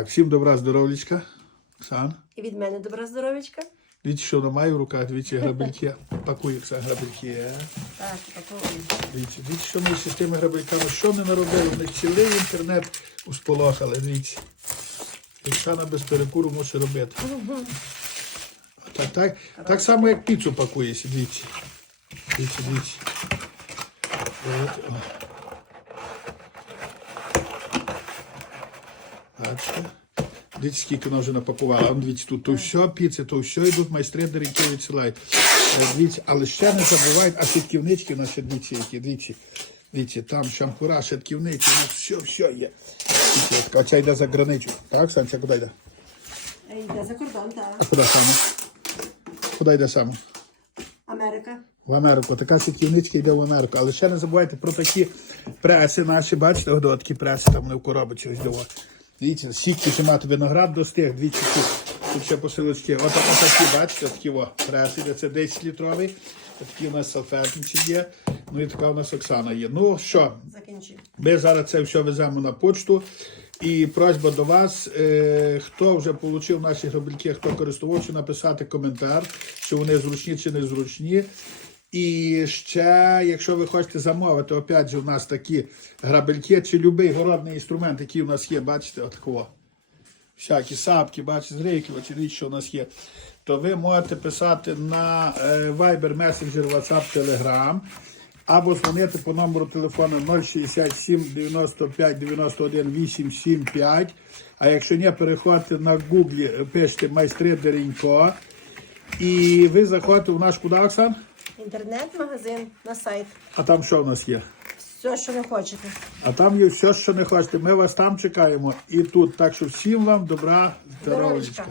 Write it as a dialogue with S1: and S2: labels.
S1: Так, всім добра здоров'ячка. Оксан.
S2: І від мене добра здоров'ячка.
S1: Дивіться, що вона має в руках, дивіться, грабельки. Пакує все грабельки.
S2: Так, пакуємо.
S1: Дивіться, дивіться, що ми ще з тими грабельками, що не наробили, них цілий інтернет усполохали, дивіться. Оксана без перекуру може робити. Так, так, так само, як піцу пакується, дивіться. Дивіться, дивіться. От, о. Бачите? Дивіться, скільки вона вже напакувала. А дивіться, тут то все піци, то все йдуть майстри директори відсилають. Е, Дивіться, але ще не забувають, а щитківнички на ще дивіться, які, дивіться. Дивіться, там шампура, щитківнички, ну все, все є. Дивіться, от, Оця йде за граничу. Так, Санця, куди йде?
S2: Йде за кордон, так.
S1: А куди саме? Куди йде саме?
S2: Америка.
S1: В Америку. Така сітівничка йде в Америку. Але ще не забувайте про такі преси наші, бачите, такі преси, там вони в коробочці ось до. Дивіться, сітки ще мати виноград достиг, двічі тут. Тут ще посилочки. От такі, бачите, такі о, преси, де це 10 літровий. Такі у нас салфетниці є. Ну і така у нас Оксана є. Ну що,
S2: Закінчив.
S1: ми зараз це все веземо на почту. І просьба до вас, е, хто вже отримав наші грабельки, хто користувався, написати коментар, що вони зручні чи не зручні. І ще, якщо ви хочете замовити, опять же, у нас такі грабельки чи будь-який городний інструмент, який у нас є, бачите, отакого. Всякі сапки, бачите, зрейки, очевидь, що у нас є. То ви можете писати на е, Viber, Messenger, WhatsApp, Telegram або дзвонити по номеру телефону 067 95 91 875. А якщо ні, переходьте на Google, пишете майстри Деренько. І ви заходите в наш куди, Оксан?
S2: Інтернет-магазин на сайт.
S1: А там що в нас є?
S2: Все, що не хочете.
S1: А там є все, що не хочете. Ми вас там чекаємо і тут. Так що всім вам добра,
S2: здоров'ячка.